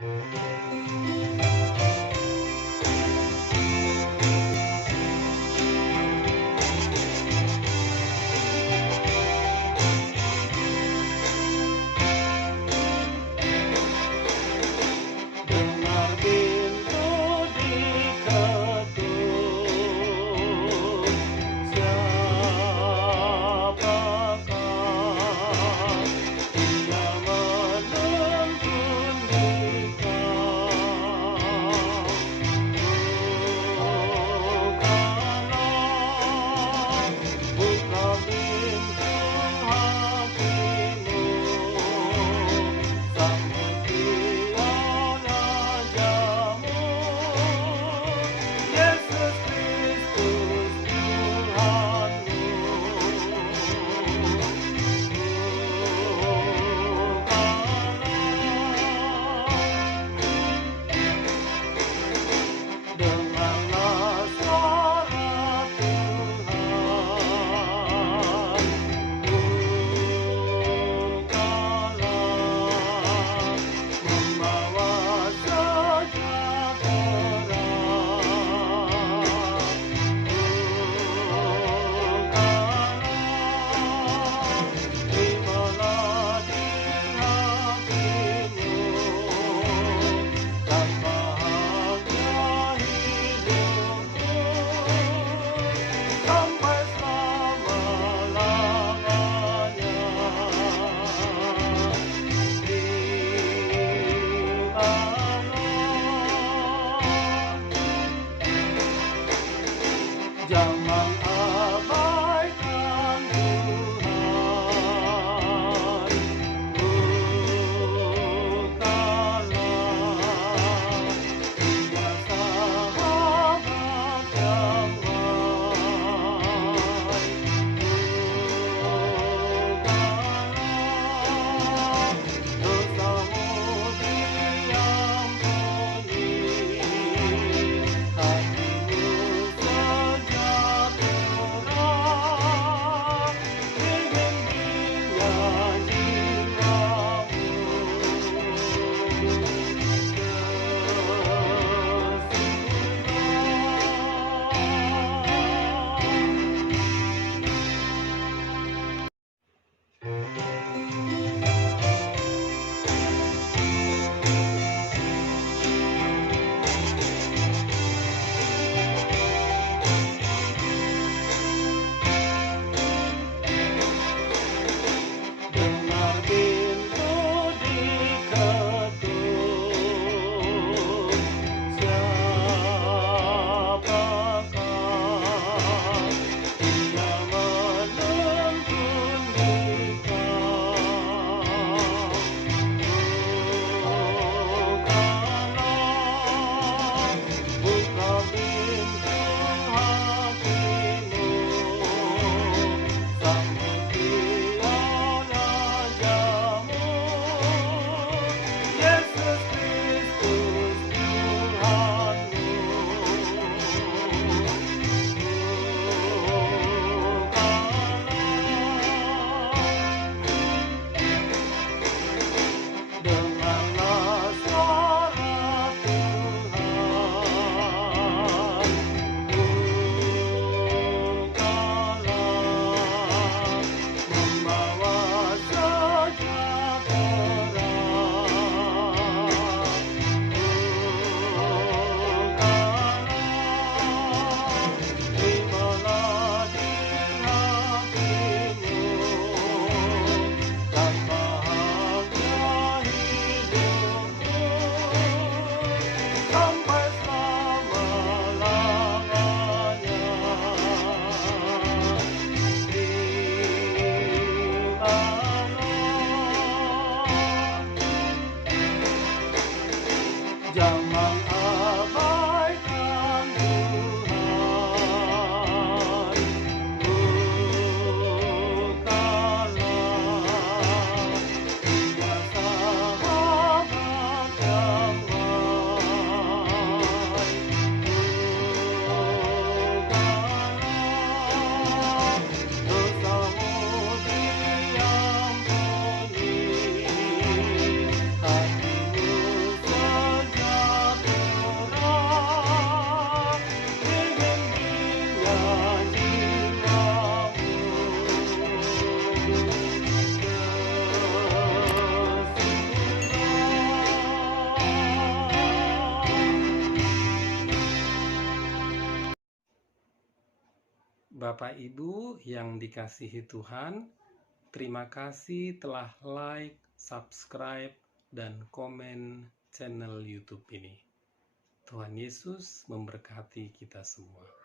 Dengar pintu diketuk, siapakah dia menuntun dikau? Buka pintu hatimu, sambut dia Rajamu, Yesus Kristus Tuhanmu. Dengarlah suara Tuhan, bukalah, membawa sejahtera. Bukalah, terimalah di hatimu, dan bahagia hidupmu sampai selama-lamanya. Jangan abaikan Tuhan, bukalah, Dia sahabat yang baik. Bukalah, dosamu diampuni, hatimu sejahtera, ingin Dia dengar pintu diketuk, siapakah dia menuntun dikau? Bukalah, buka pintu hatimu, sambut dia Rajamu, Yesus Kristus Tuhanmu. Bukalah, dengarlah suara Tuhan, bukalah, membawa sejahtera. Bukalah, terimalah di hatimu, dan bahagia hidupmu sampai selama-lamanya. Jangan abaikan Tuhan, bukalah, Dia sahabat yang baik. Bukalah, dosamu diampuni, hatimu Bapak Ibu yang dikasihi Tuhan, terima kasih telah like, subscribe, dan komen channel YouTube ini. Tuhan Yesus memberkati kita semua.